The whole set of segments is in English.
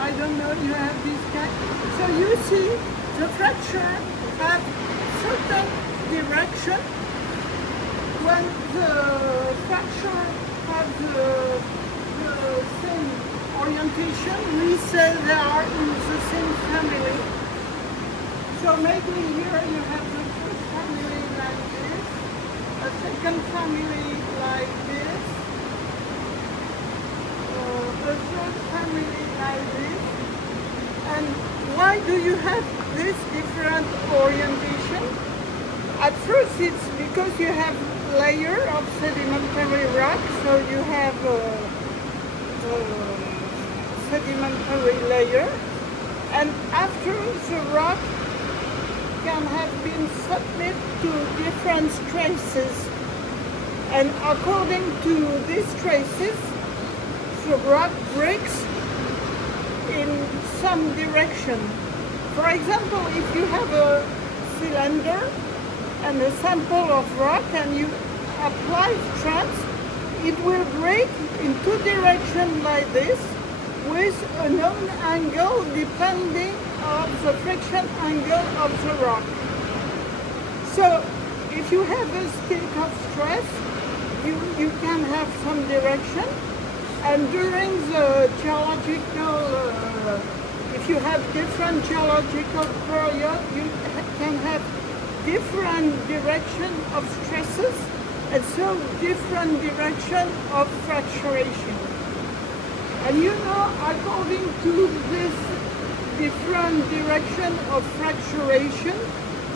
I don't know, you have this kind. So you see, the fracture have certain direction. When the fracture have the same orientation, we say they are in the same family. So maybe here you have the first family like this, a second family like this, a third family like this. And why do you have this different orientation? At first it's because you have layer of sedimentary rock, so you have a sedimentary layer, and after the rock can have been submitted to different traces, and according to these traces the rock breaks in some direction. For example, if you have a cylinder and a sample of rock and you apply strength, it will break in two directions like this with a known angle depending on the friction angle of the rock. So if you have a stick of stress, you can have some direction, and during the geological if you have different geological period, you can have different direction of stresses and so different direction of fracturation. And you know, according to this different direction of fracturation,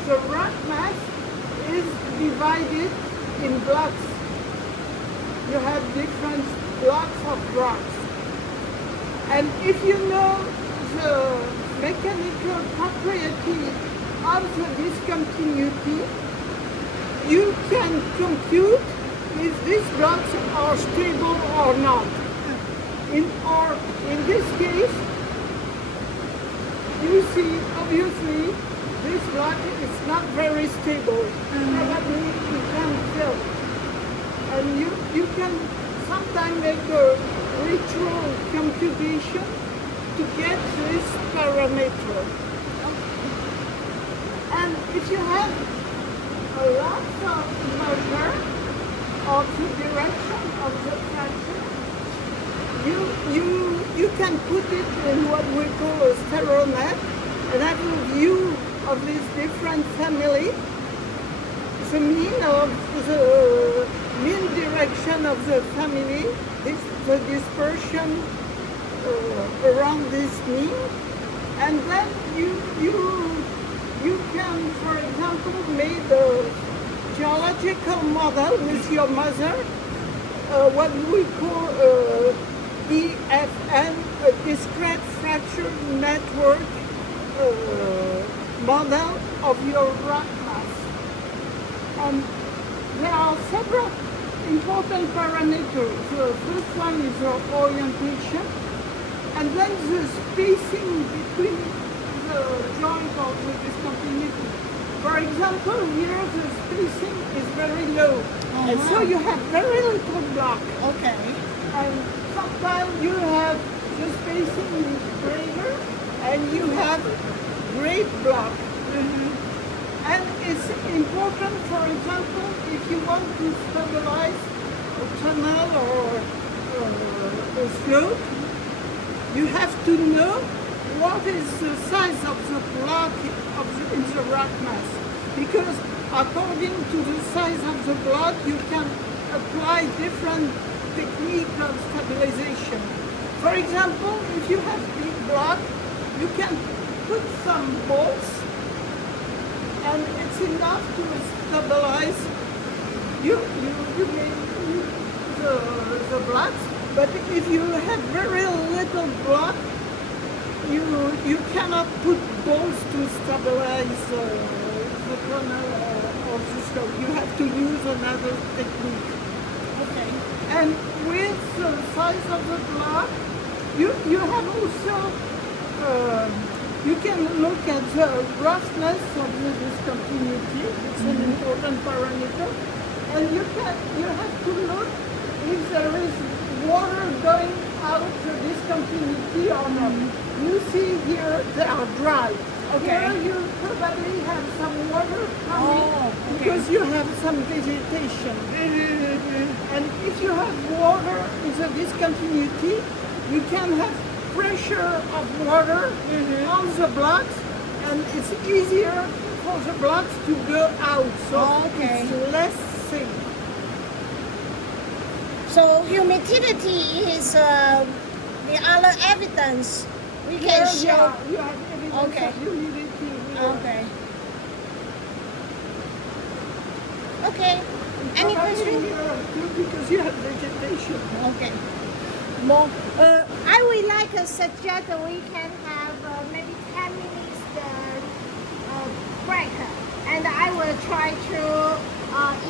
the rock mass is divided in blocks. You have different blocks of rocks. And if you know the mechanical property of the discontinuity, you can compute if these blocks are stable or not. In this case, you see, obviously, this block is not very stable. Probably it can fail. And you can sometimes make a retro computation to get this parameter. And if you have a lot of measure of the direction of the fracture, you can put it in what we call a stereo map and have a view of this different family, the mean direction of the family, the dispersion around this mean, and then you can, for example, make a geological model with your mother, what we call DFN, a discrete fracture network model of your rock mass. And there are several important parameters. The first one is your orientation, and then the spacing between the joint of the discontinuity. For example, here the spacing is very low, and so you have very little block. Okay. And sometimes you have the spacing is greater, and you have great block. And it's important, for example, if you want to stabilize a tunnel or a slope, you have to know what is the size of the block in the rock mass. Because according to the size of the block, you can apply different technique of stabilization. For example, if you have big block, you can put some bolts, and it's enough to stabilize the blocks. But if you have very little block, you cannot put bolts to stabilize the tunnel or the slope. You have to use another technique. Okay. And with the size of the block, you have also you can look at the roughness of the discontinuity. It's an important parameter. And you have to look if there is water going out the discontinuity or not. You see here they are dry. Okay. Here you probably have some water coming okay. because you have some vegetation. And if you have water in the discontinuity, you can have pressure of water on the blocks, and it's easier for the blocks to go out, so Okay. it's less safe. So humidity is the other evidence we can show. Yeah, you have evidence Okay. of humidity here. Okay. Okay. Any Probably question? here too, because you have vegetation. Okay. More. I would like to suggest that we can have maybe 10 minutes break, and I will try to